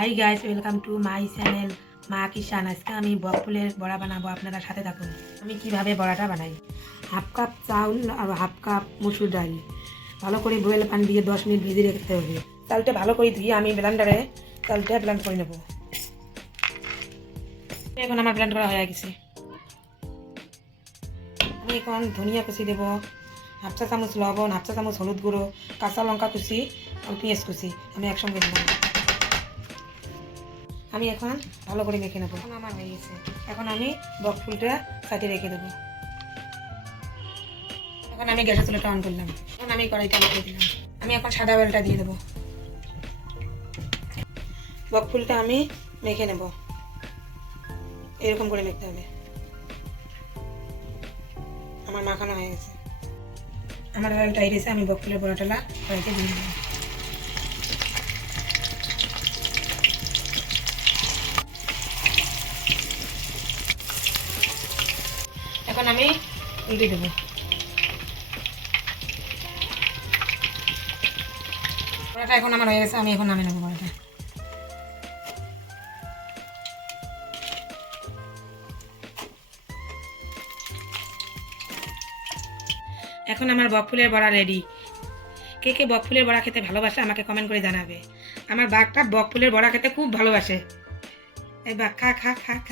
Hi guys, welcome to my channel মা কিষান। আজকে আমি বকফুলের বড়া বানাবো, আপনারা সাথে থাকুন। আমি কিভাবে বড়াটা বানাই। হাফ কাপ চাউল আর হাফ কাপ মসুর ডাল ভালো করে বয়েল পানি দিয়ে 10 মিনিট ভিজিয়ে রাখতে হবে। চালটা ভালো করে ধুয়ে আমি ব্লেন্ডারে চালটা ব্লেন্ড করে নেব। এখন আমার ব্লেন্ড করা হয়ে গেছে। আমি এখন ধনিয়া কুচি দেবো, হাফ চা চামচ লবণ, হাফ চা চামচ হলুদ গুঁড়ো, কাঁচা লঙ্কা কুচি আর পেঁয়াজ কুচি আমি একসঙ্গে দিলাম। আমি এখন ভালো করে মেখে নেবো। এখন আমার হয়ে গেছে। এখন আমি বকফুলটা সাইডে রেখে দেবো। এখন আমি গ্যাসের চুলাটা অন করলাম। এখন আমি কড়াইটা বসিয়ে দিলাম। আমি এখন সাদা বেলটা দিয়ে দেবো। বকফুলটা আমি মেখে নেব, এরকম করে মেখতে হবে। আমার মাখানো হয়ে গেছে। আমার অয়েলটা এসে আমি বকফুলের বড়াটা কড়াইতে দিয়ে দিলাম। এখন আমি উল্টে দেবো। বড়াটা এখন আমার হয়ে গেছে, আমি এখন নামিয়ে নেবো বড়াটা। এখন আমার বকফুলের বড়া রেডি। কে কে বকফুলের বড়া খেতে ভালোবাসে আমাকে কমেন্ট করে জানাবে। আমার বাঘটা বকফুলের বড়া খেতে খুব ভালোবাসে। এই বাঘ খা খা খা খা।